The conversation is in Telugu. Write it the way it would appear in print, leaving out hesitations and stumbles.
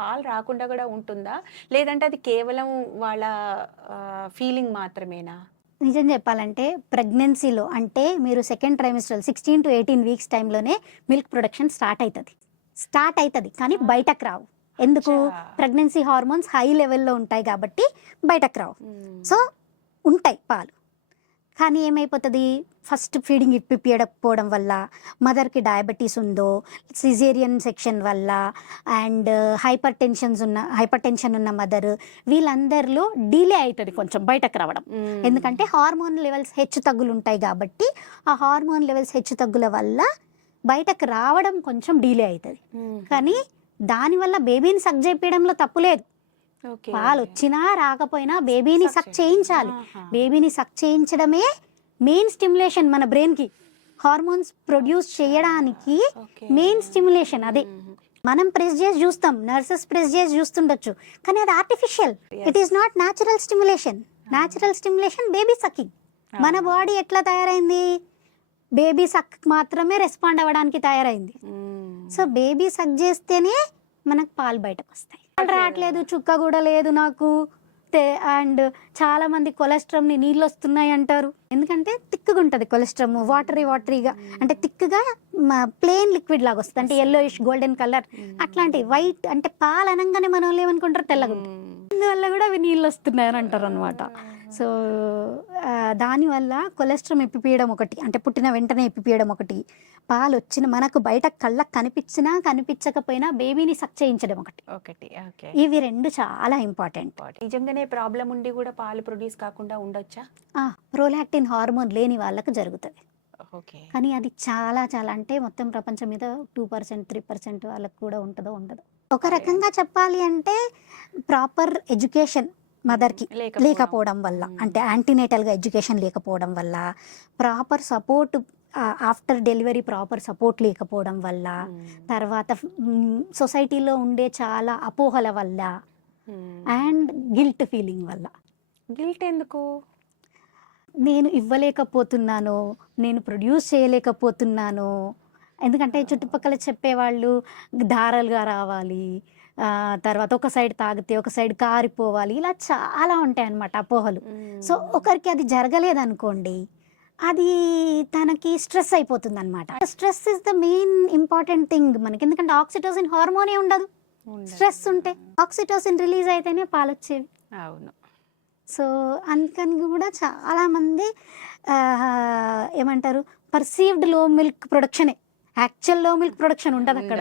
పాలు రాకుండా కూడా ఉంటుందా? లేదంటే అది కేవలం వాళ్ళ ఫీలింగ్ మాత్రమేనా? నిజం చెప్పాలంటే ప్రెగ్నెన్సీలో అంటే మీరు సెకండ్ ట్రైమిస్ట్రల్ 16 to 18 వీక్స్ టైంలోనే మిల్క్ ప్రొడక్షన్ స్టార్ట్ అవుతుంది కానీ బయటకు రావు. ఎందుకు? ప్రెగ్నెన్సీ హార్మోన్స్ హై లెవెల్లో ఉంటాయి కాబట్టి బయటకు రావు. సో ఉంటాయి పాలు, కానీ ఏమైపోతుంది, ఫస్ట్ ఫీడింగ్ ఇప్పియకపోవడం వల్ల, మదర్కి డయాబెటీస్ ఉందో, సిజేరియన్ సెక్షన్ వల్ల, అండ్ హైపర్ టెన్షన్ ఉన్న మదర్, వీళ్ళందరిలో డిలే అవుతుంది కొంచెం బయటకు రావడం. ఎందుకంటే హార్మోన్ లెవెల్స్ హెచ్చు తగ్గులు ఉంటాయి కాబట్టి ఆ హార్మోన్ లెవెల్స్ హెచ్చు తగ్గుల వల్ల బయటకు రావడం కొంచెం డిలే అవుతుంది. కానీ దానివల్ల బేబీని సక్ చేయించడంలో తప్పు లేదు. పాలు వచ్చినా రాకపోయినా బేబీని సక్ చేయించాలి. బేబీని సక్ చేయించడమే మెయిన్ స్టిమ్యులేషన్ మన బ్రెయిన్కి. హార్మోన్స్ ప్రొడ్యూస్ చేయడానికి మెయిన్ స్టిమ్యులేషన్ అదే. మనం ప్రెస్ చేసి చూస్తాం, నర్సెస్ ప్రెస్ చేసి చూస్తుండొచ్చు, కానీ అది artificial. It is not natural stimulation. Natural stimulation baby sucking. మన బాడీ ఎట్లా తయారైంది? బేబీ సక్ మాత్రమే రెస్పాండ్ అవ్వడానికి తయారైంది. సో బేబీ సక్ చేస్తేనే మనకు పాలు బయటకు వస్తాయి. రావట్లేదు, చుక్క కూడా లేదు నాకు, అండ్ చాలా మంది కొలెస్ట్రామ్ని నీళ్ళు వస్తున్నాయి అంటారు. ఎందుకంటే తిక్కుగా ఉంటుంది కొలెస్ట్రామ్, వాటరీగా, అంటే తిక్కుగా ప్లెయిన్ లిక్విడ్ లాగా వస్తుంది, అంటే yellowish గోల్డెన్ కలర్ అట్లాంటి. వైట్ అంటే పాలు అనగానే మన వాళ్ళు ఏమనుకుంటారు, తెల్లగా ఉంటుంది. అందువల్ల కూడా అవి నీళ్ళు వస్తున్నాయని అంటారు అనమాట. సో దానివల్ల కొలెస్ట్రామ్ ఎప్పిపీయడం ఒకటి, అంటే పుట్టిన వెంటనే ఎప్పిపీయడం ఒకటి, పాలు వచ్చిన మనకు బయట కళ్ళకు కనిపించినా కనిపించకపోయినా బేబీని సక్ చేయించడం ఒకటి. ఇవి రెండు చాలా ఇంపార్టెంట్. నిజంగానే ప్రాబ్లం ఉండి కూడా పాలు ప్రొడ్యూస్ కాకుండా ఉండొచ్చా? ప్రోలాక్టిన్ హార్మోన్ లేని వాళ్ళకి జరుగుతుంది. కానీ అది చాలా అంటే మొత్తం ప్రపంచం మీద 2%, 3% వాళ్ళకి కూడా ఉంటుందో ఉండదు. ఒక రకంగా చెప్పాలి అంటే ప్రాపర్ ఎడ్యుకేషన్ మదర్కి లేకపోవడం వల్ల, అంటే యాంటీనేటల్గా ఎడ్యుకేషన్ లేకపోవడం వల్ల, proper support after delivery proper support లేకపోవడం వల్ల, తర్వాత సొసైటీలో ఉండే చాలా అపోహల వల్ల, అండ్ గిల్ట్ ఫీలింగ్ వల్ల. గిల్ట్ ఎందుకు? నేను ఇవ్వలేకపోతున్నాను, నేను ప్రొడ్యూస్ చేయలేకపోతున్నాను. ఎందుకంటే చుట్టుపక్కల చెప్పేవాళ్ళు ధారలుగా రావాలి, తర్వాత ఒక సైడ్ తాగితే ఒక సైడ్ కారిపోవాలి, ఇలా చాలా ఉంటాయి అన్నమాట అపోహలు. సో ఒకరికి అది జరగలేదనుకోండి, అది తనకి స్ట్రెస్ అయిపోతుంది అనమాట. Stress is the main important thing మనకి. ఎందుకంటే ఆక్సిటోసిన్ హార్మోనే ఉండదు. స్ట్రెస్ ఉంటే ఆక్సిటోసిన్ రిలీజ్ అయితేనే పాలు వచ్చేవి. అవును. సో అందుకని కూడా చాలామంది ఏమంటారు, పర్సీవ్డ్ లో మిల్క్ ప్రొడక్షనే, యాక్చువల్ లో మిల్క్ ప్రొడక్షన్ ఉండదు అక్కడ.